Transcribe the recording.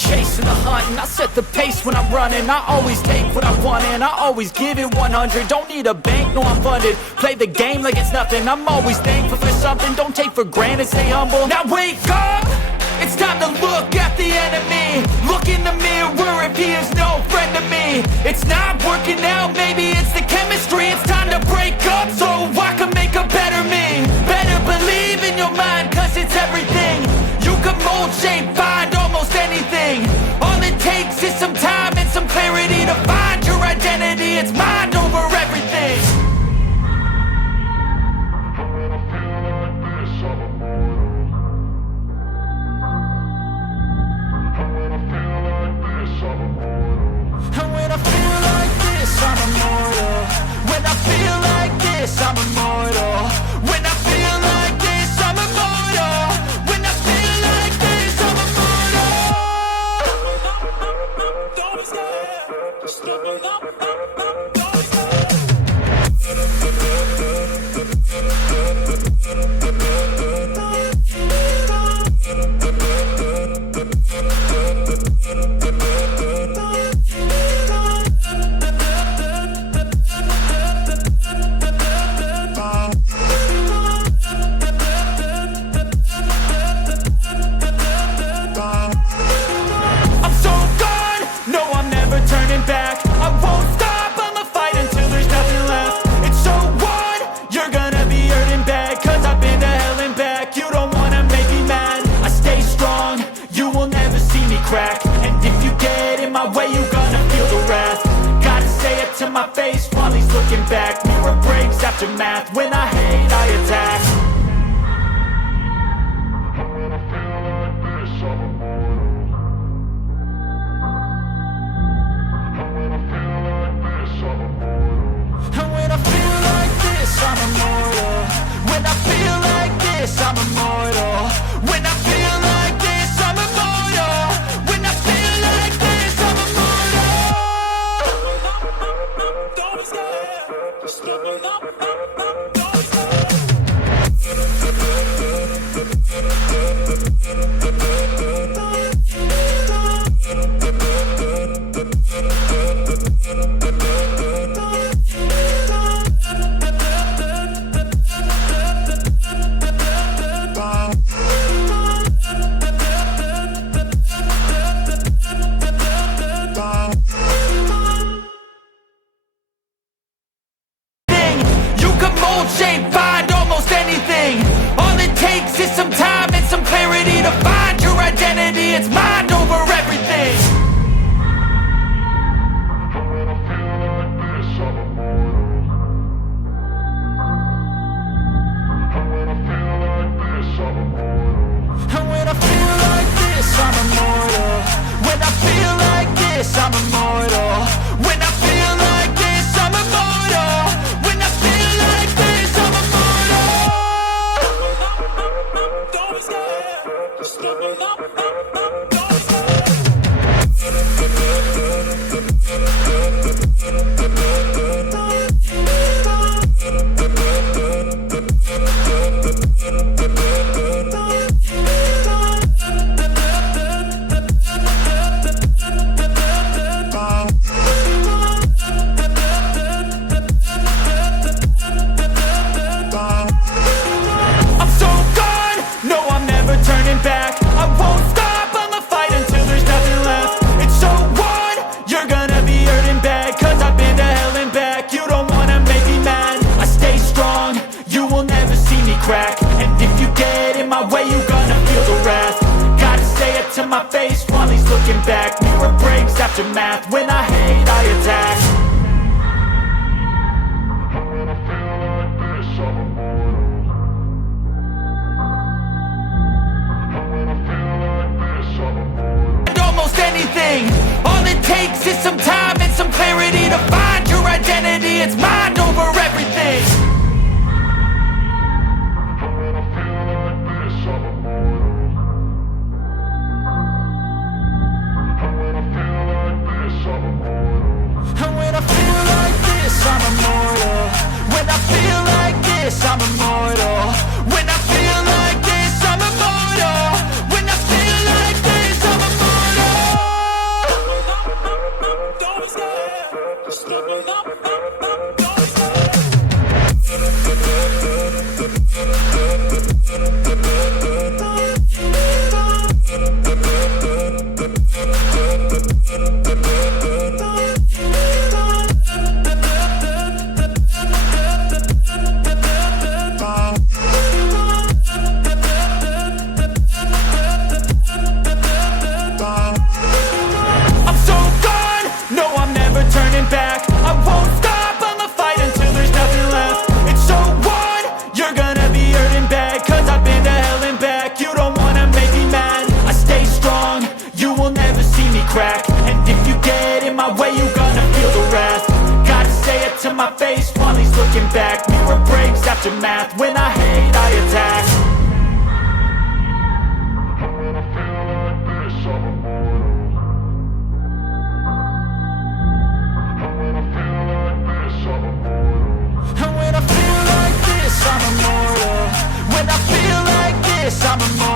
chasing the hunt, and I set the pace when I'm running. I always take what I want and I always give it 100. Don't need a bank, no I'm funded. Play the game like it's nothing. I'm always thankful for something. Don't take for granted, stay humble. Now wake up, it's time to look at the enemy. Look in the mirror if he is no friend to me. It's not working out, maybe it's the chemistry. It's time to break up so I can make a better me. Better believe in your mind, cause it's everything. You can mold, shape, find almost anything. All it takes is some time and some clarity to find your identity. It's mind over everything. And when I feel like this, I'm immortal. When I feel like this, I'm immortal. When I feel like this, I'm immortal. When I feel like this, I'm immortal. Don't stop, stop, back, mirror breaks after math. When I hate, I attack. And when I feel like this, I'm immortal. When I feel like this, I'm immortal. When I feel like this, I'm immortal. When I feel like this, I'm immortal. Don't stop. Back, mirror breaks after math. When I hate, I attack. And almost anything. All it takes is some time and some clarity to find your identity. It's mind over everything. I'm immortal. When I feel like this, I'm immortal. When I feel like this, I'm immortal. When I feel like this, I'm immortal. my face while he's looking back. Mirror breaks after math, when I hate I attack. And when I feel like this, I'm immortal. And when I feel like this, I'm immortal. And when I feel like this, I'm immortal. When I feel like this, I'm immortal.